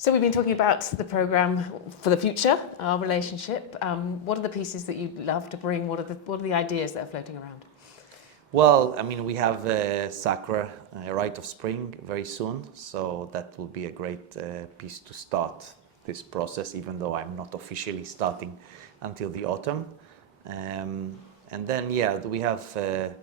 So we've been talking about the programme for the future, our relationship. What are the pieces that you'd love to bring? What are the ideas that are floating around? Well, I mean, we have Sakura, Rite of Spring, very soon, so that will be a great piece to start this process, even though I'm not officially starting until the autumn. And then, yeah, we have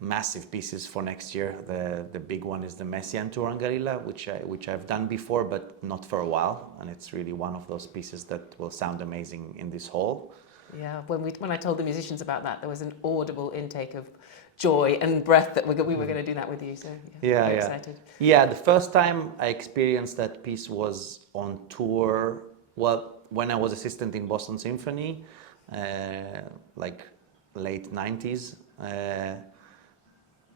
massive pieces for next year. The big one is the Messiaen Turangarilla, which I've done before, but not for a while, and it's really one of those pieces that will sound amazing in this hall. Yeah, when I told the musicians about that, there was an audible intake of joy and breath that we were going to do that with you. So very excited. Yeah, the first time I experienced that piece was on tour. Well, when I was assistant in Boston Symphony, like late 90s.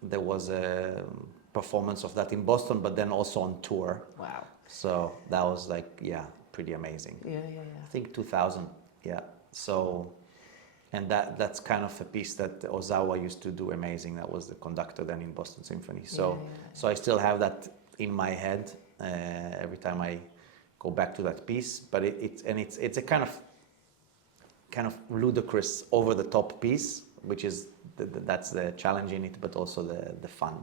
There was a performance of that in Boston, but then also on tour. Wow. So that was like, yeah, pretty amazing. Yeah. I think 2000, yeah. So, and that's kind of a piece that Ozawa used to do amazing. That was the conductor then in Boston Symphony. So, so I still have that in my head every time I go back to that piece. But it's a kind of ludicrous, over the top piece, which is that's the challenge in it, but also the fun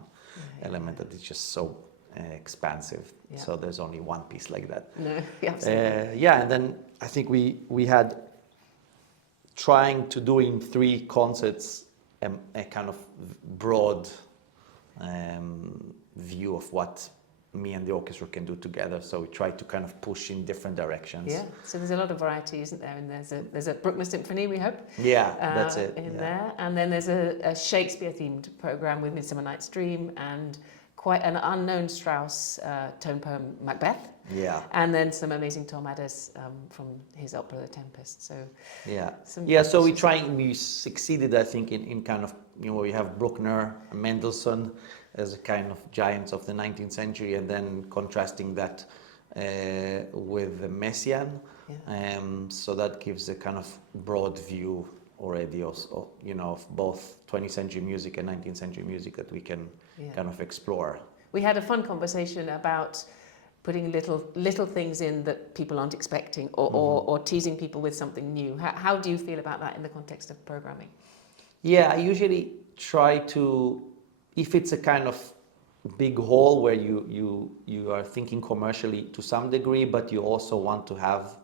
element that it's just so expansive. Yeah. So there's only one piece like that. No, absolutely. Yeah, and then I think we had trying to do in 3 concerts a kind of broad view of what me and the orchestra can do together. So we try to kind of push in different directions. Yeah, so there's a lot of variety, isn't there? And there's a Bruckner Symphony, we hope. Yeah, that's it. There. And then there's a Shakespeare-themed programme with Midsummer Night's Dream and quite an unknown Strauss tone poem, Macbeth. Yeah. And then some amazing Tom Adès from his opera, The Tempest. So so we succeeded, I think, in kind of, we have Bruckner, Mendelssohn as a kind of giants of the 19th century, and then contrasting that with the Messiaen. Yeah. So that gives a kind of broad view already of both 20th century music and 19th century music that we can kind of explore. We had a fun conversation about putting little things in that people aren't expecting, or teasing people with something new. How do you feel about that in the context of programming? Yeah, I usually try to, if it's a kind of big hall where you are thinking commercially to some degree, but you also want to have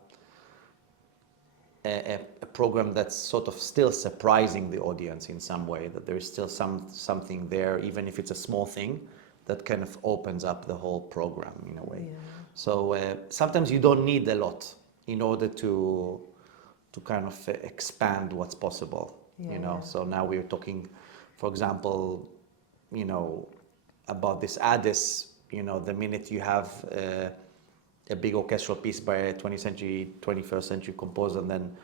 a program that's sort of still surprising the audience in some way, that there is still something there, even if it's a small thing, that kind of opens up the whole program in a way. Yeah. So sometimes you don't need a lot in order to kind of expand what's possible. So now we're talking, for example, about this Adès, the minute you have a big orchestral piece by a 20th century, 21st century composer, and then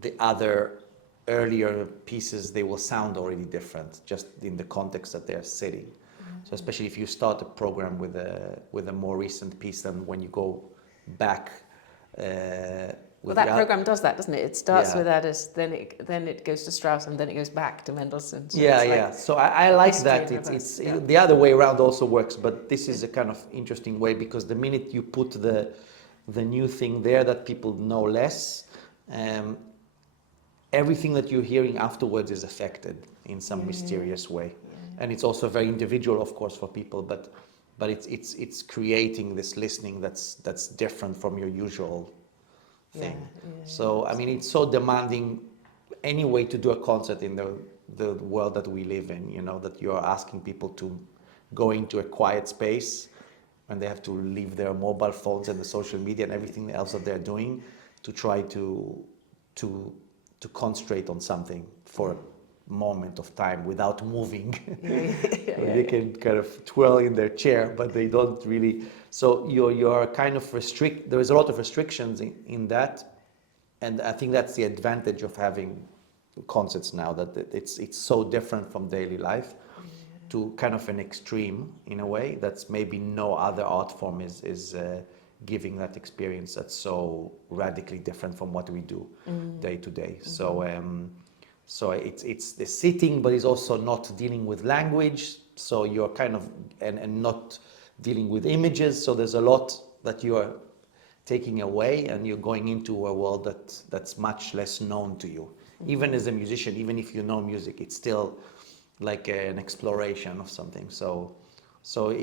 the other earlier pieces, they will sound already different, just in the context that they're sitting. Mm-hmm. So especially if you start a program with a more recent piece, than when you go back. Well, that program does that, doesn't it? It starts with Adès, then it goes to Strauss, and then it goes back to Mendelssohn. So So I like that. It's the other way around also works, but this is a kind of interesting way, because the minute you put the new thing there that people know less, everything that you're hearing afterwards is affected in some mysterious way. Yeah. And it's also very individual, of course, for people, but it's creating this listening that's different from your usual thing. So I mean, it's so demanding anyway to do a concert in the world that we live in, that you're asking people to go into a quiet space, and they have to leave their mobile phones and the social media and everything else that they're doing to try to concentrate on something for a moment of time without moving. They can kind of twirl in their chair, but they don't really. So you're kind of there is a lot of restrictions in that, and I think that's the advantage of having concerts now, that it's so different from daily life to kind of an extreme in a way that's maybe no other art form is giving that experience that's so radically different from what we do day to day. So it's the sitting, but it's also not dealing with language. So you're kind of and not dealing with images. So there's a lot that you are taking away, and you're going into a world that's much less known to you. Even as a musician, even if you know music, it's still like an exploration of something. So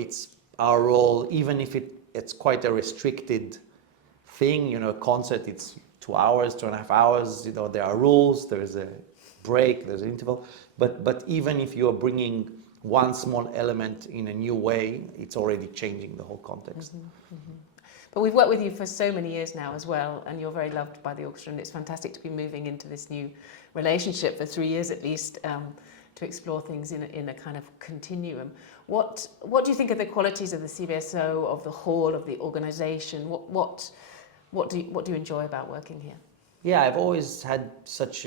it's our role, even if it's quite a restricted thing, you know, a concert, it's 2 hours, 2.5 hours, you know, there are rules, there's a break, there's an interval, but even if you're bringing one small element in a new way, it's already changing the whole context. But we've worked with you for so many years now as well, and you're very loved by the orchestra, and it's fantastic to be moving into this new relationship for 3 years at least, to explore things in a kind of continuum. What do you think are the qualities of the CBSO, of the hall, of the organisation? What do you enjoy about working here? Yeah, I've always had such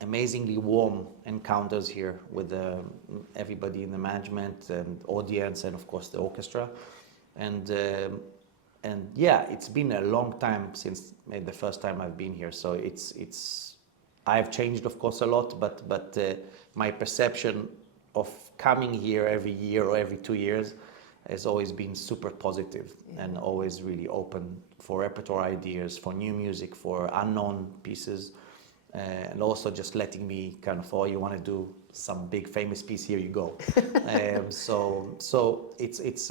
amazingly warm encounters here with everybody in the management and audience, and of course the orchestra. And yeah, it's been a long time since maybe the first time I've been here. So I've changed, of course, a lot, but my perception of coming here every year or every 2 years has always been super positive, and always really open for repertoire ideas, for new music, for unknown pieces, and also just letting me kind of, oh, you want to do some big famous piece, here you go. So it's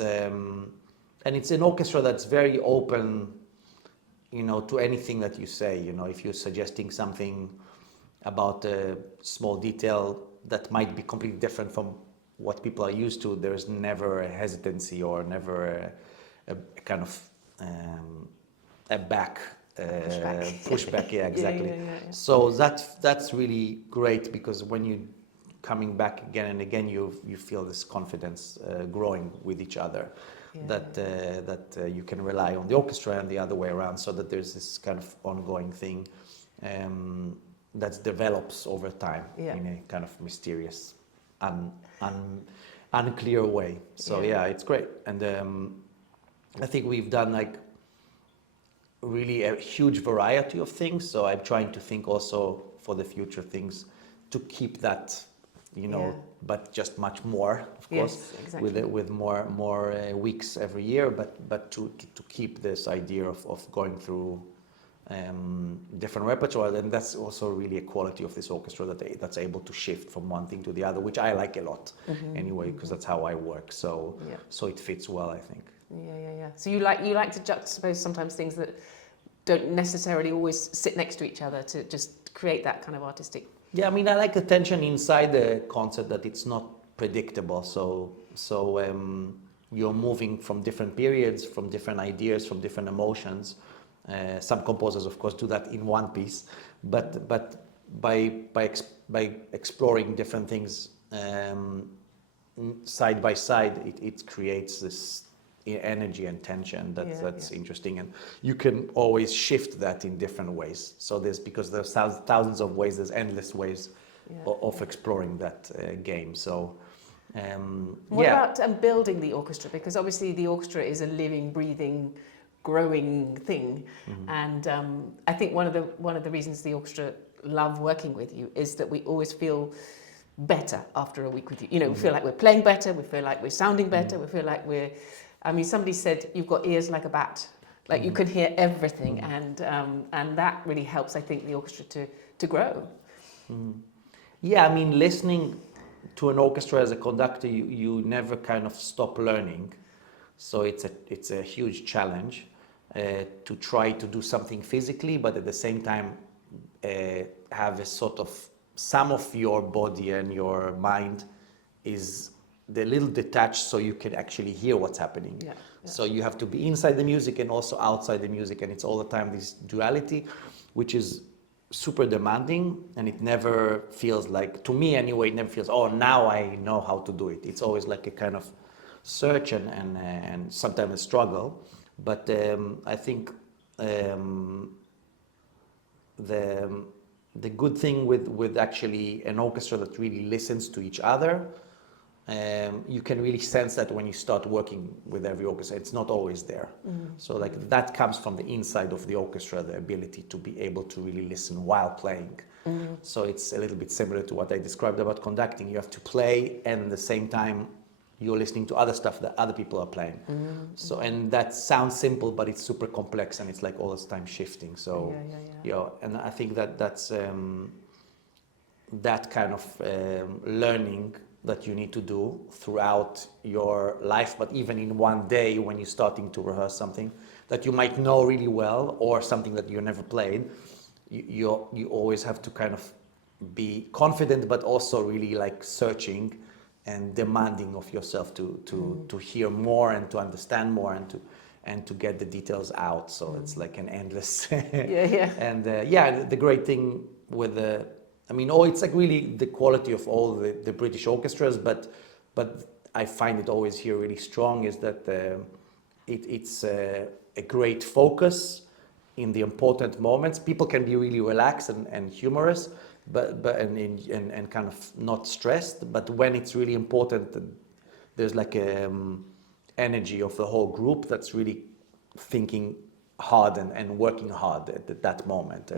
and it's an orchestra that's very open, you know, to anything that you say. You know, if you're suggesting something about a small detail that might be completely different from what people are used to, there's never a hesitancy or never a kind of a pushback. Yeah, exactly. Yeah. So that's really great, because when you coming back again and again, you feel this confidence growing with each other, that you can rely on the orchestra and the other way around, so that there's this kind of ongoing thing that develops over time in a kind of mysterious, unclear way. So yeah, it's great. And I think we've done like really a huge variety of things. So I'm trying to think also for the future things to keep that, you know, but just much more, of course, exactly. with more weeks every year, but to keep this idea of going through different repertoire. And that's also really a quality of this orchestra, that's able to shift from one thing to the other, which I like a lot anyway, because that's how I work. So it fits well, I think. Yeah. So you like to juxtapose sometimes things that don't necessarily always sit next to each other, to just create that kind of artistic. Yeah, I mean, I like the tension inside the concert, that it's not predictable. So you're moving from different periods, from different ideas, from different emotions. Some composers, of course, do that in one piece, but by exploring different things side by side, it creates this energy and tension that's interesting, and you can always shift that in different ways. So because there's thousands of ways, there's endless ways of exploring that game. So what about building the orchestra? Because obviously the orchestra is a living, breathing, growing thing, and I think one of the reasons the orchestra love working with you is that we always feel better after a week with you. You know, we feel like we're playing better, we feel like we're sounding better, we feel like we're, I mean, somebody said you've got ears like a bat, like you can hear everything, and that really helps, I think, the orchestra to grow. Yeah, I mean, listening to an orchestra as a conductor, you never kind of stop learning. So it's a huge challenge to try to do something physically, but at the same time have a sort of, some of your body and your mind is a little detached, so you can actually hear what's happening. So you have to be inside the music and also outside the music, and it's all the time this duality, which is super demanding, and it never feels like, to me anyway, it never feels, oh, now I know how to do it. It's always like a kind of search and sometimes a struggle. But I think the good thing with actually an orchestra that really listens to each other, you can really sense that when you start working with every orchestra. It's not always there. So like that comes from the inside of the orchestra, the ability to be able to really listen while playing. So it's a little bit similar to what I described about conducting. You have to play and at the same time you're listening to other stuff that other people are playing. So, and that sounds simple, but it's super complex, and it's like all this time shifting. So, you know, and I think that's that kind of learning that you need to do throughout your life, but even in one day when you're starting to rehearse something that you might know really well, or something that you never played, you always have to kind of be confident, but also really like searching and demanding of yourself to hear more and to understand more and to get the details out. So it's like an endless and the great thing with the, I mean, it's like really the quality of all the British orchestras, but I find it always here really strong is that it's a great focus in the important moments. People can be really relaxed and humorous, but kind of not stressed. But when it's really important, there's like a energy of the whole group that's really thinking hard and working hard at that moment.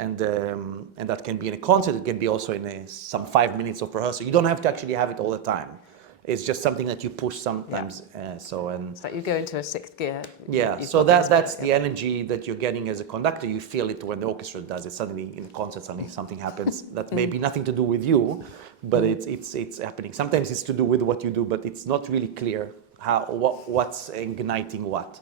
And that can be in a concert. It can be also in some 5 minutes of rehearsal. You don't have to actually have it all the time. It's just something that you push sometimes. It's like you go into a sixth gear. So that's the energy that you're getting as a conductor. You feel it when the orchestra does it. Suddenly in the concert, something happens that maybe nothing to do with you, but it's happening. Sometimes it's to do with what you do, but it's not really clear what's igniting what.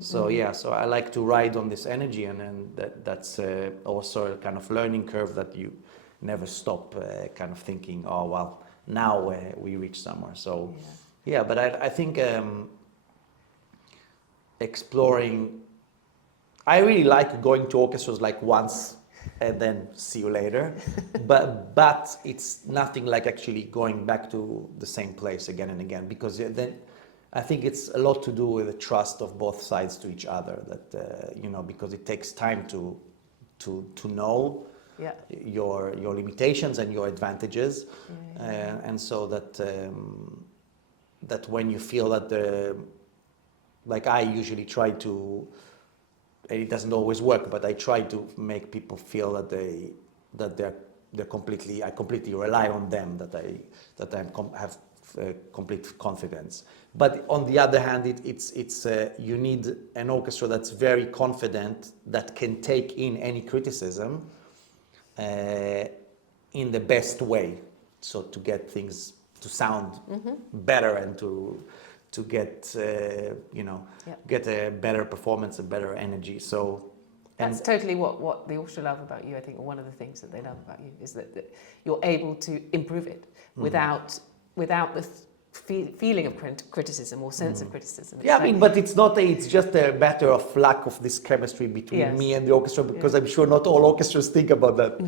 So I like to ride on this energy, and that's also a kind of learning curve that you never stop kind of thinking, oh well, now we reach somewhere. So but I think exploring, I really like going to orchestras like once and then see you later, but it's nothing like actually going back to the same place again and again, because then I think it's a lot to do with the trust of both sides to each other, that because it takes time to know your limitations and your advantages, and so that when you feel that like I usually try to, and it doesn't always work, but I try to make people feel that they're completely, I completely rely on them, that I have complete confidence. But on the other hand, it's you need an orchestra that's very confident, that can take in any criticism in the best way, so to get things to sound better and to get get a better performance, a better energy. So that's totally what the orchestra love about you. I think one of the things that they love about you is that you're able to improve it without the feeling of criticism or sense of criticism. It's but it's not. It's just a matter of lack of this chemistry between me and the orchestra, because I'm sure not all orchestras think about that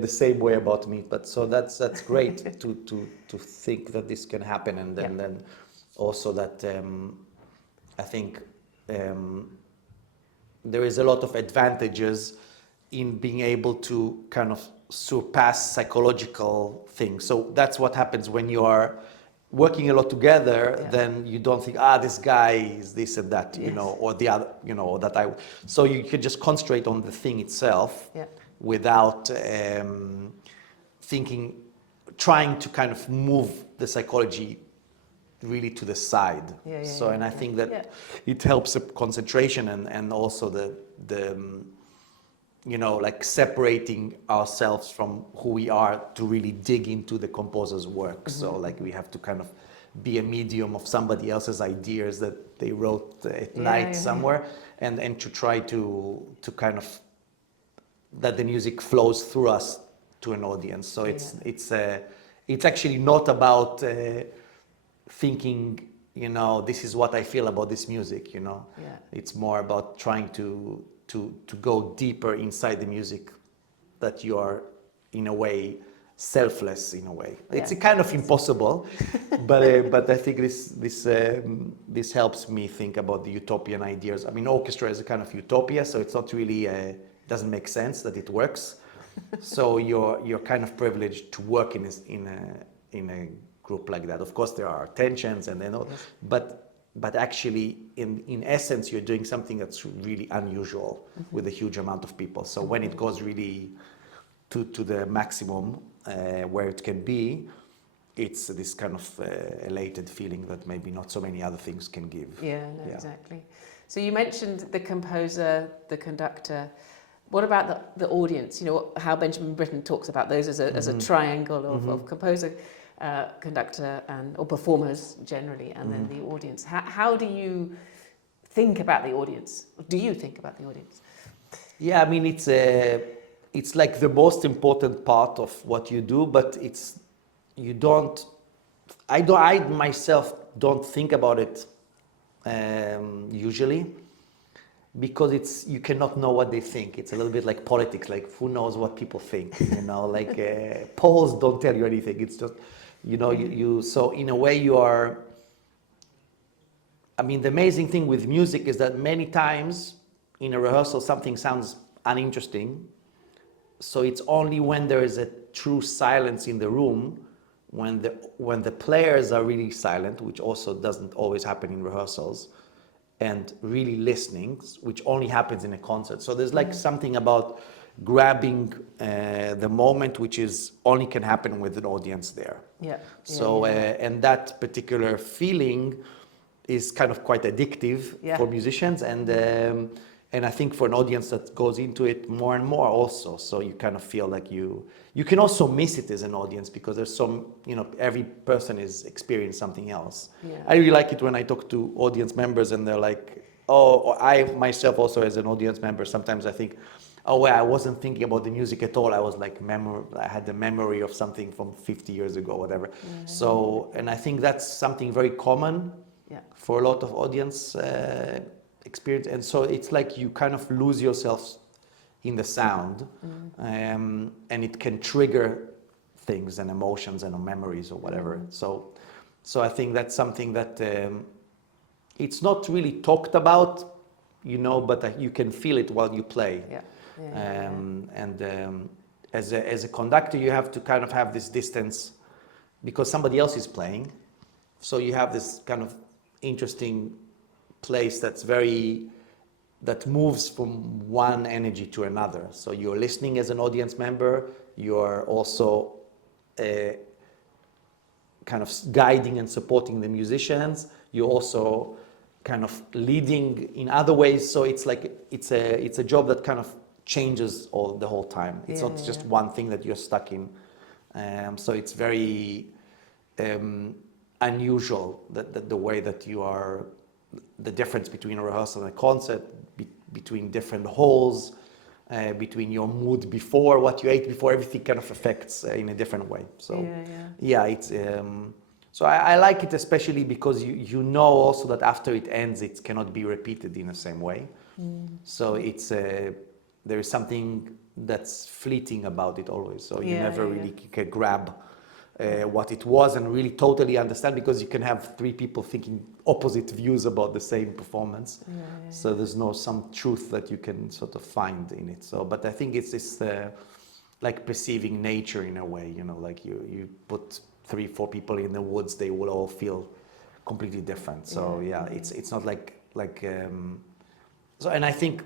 the same way about me. But so that's great to think that this can happen, and then also that I think there is a lot of advantages in being able to kind of surpass psychological things. So that's what happens when you are working a lot together. Then you don't think, this guy is this and that, or the other, or that I. So you can just concentrate on the thing itself without trying to kind of move the psychology really to the side. And I think that it helps the concentration and also the like separating ourselves from who we are to really dig into the composer's work. So like we have to kind of be a medium of somebody else's ideas that they wrote at night somewhere, and to try to kind of that the music flows through us to an audience. So it's actually not about thinking, this is what I feel about this music, It's more about trying to go deeper inside the music, that you are in a way selfless in a way. It's a kind of impossible, but I think this helps me think about the utopian ideas. I mean, orchestra is a kind of utopia, so it's not really doesn't make sense that it works. So you're kind of privileged to work in a group like that. Of course, there are tensions and but actually, in essence, you're doing something that's really unusual with a huge amount of people. So when it goes really to the maximum where it can be, it's this kind of elated feeling that maybe not so many other things can give. Yeah, no, exactly. So you mentioned the composer, the conductor. What about the audience? You know, how Benjamin Britten talks about those as a triangle of composer, conductor, or performers generally, and then the audience. How do you think about the audience? Do you think about the audience? Yeah, I mean, it's like the most important part of what you do, but I myself don't think about it usually, because you cannot know what they think. It's a little bit like politics, like who knows what people think, you know, like polls don't tell you anything. It's just, you know, so in a way I mean, the amazing thing with music is that many times in a rehearsal something sounds uninteresting. So it's only when there is a true silence in the room, when the players are really silent, which also doesn't always happen in rehearsals, and really listening, which only happens in a concert. So there's like something about grabbing the moment, which is only can happen with an audience there. Yeah. So and that particular feeling is kind of quite addictive for musicians, and I think for an audience that goes into it more and more also. So you kind of feel like you can also miss it as an audience, because there's some, you know, every person is experiencing something else. Yeah. I really like it when I talk to audience members and they're like, oh, or I myself also as an audience member, sometimes I think, oh, well, I wasn't thinking about the music at all. I was like, I had the memory of something from 50 years ago, whatever. Yeah. So, and I think that's something very common for a lot of audience experience. And so it's like you kind of lose yourself in the sound, and it can trigger things and emotions and memories or whatever. So I think that's something that it's not really talked about, you know, but you can feel it while you play. And as a conductor, you have to kind of have this distance because somebody else is playing. So you have this kind of interesting place that moves from one energy to another. So you're listening as an audience member, you're also kind of guiding and supporting the musicians, you're also kind of leading in other ways. So it's like it's a job that kind of changes the whole time. It's not just one thing that you're stuck in. So it's very unusual that the way that you are, the difference between a rehearsal and a concert, between different halls, between your mood before, what you ate before, everything kind of affects in a different way. So it's so I like it, especially because you know also that after it ends, it cannot be repeated in the same way. So it's there is something that's fleeting about it always. So you never really can grab what it was and really totally understand, because you can have three people thinking opposite views about the same performance. So there's some truth that you can sort of find in it. So, but I think it's this like perceiving nature in a way, you know, like you put 3-4 people in the woods, they will all feel completely different. So it's not like so, and I think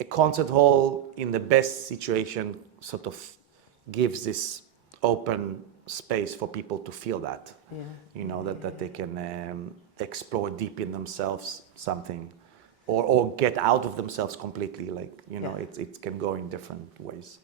a concert hall in the best situation sort of gives this open space for people to feel that, you know, that they can explore deep in themselves something, or get out of themselves completely, like, you know, it can go in different ways.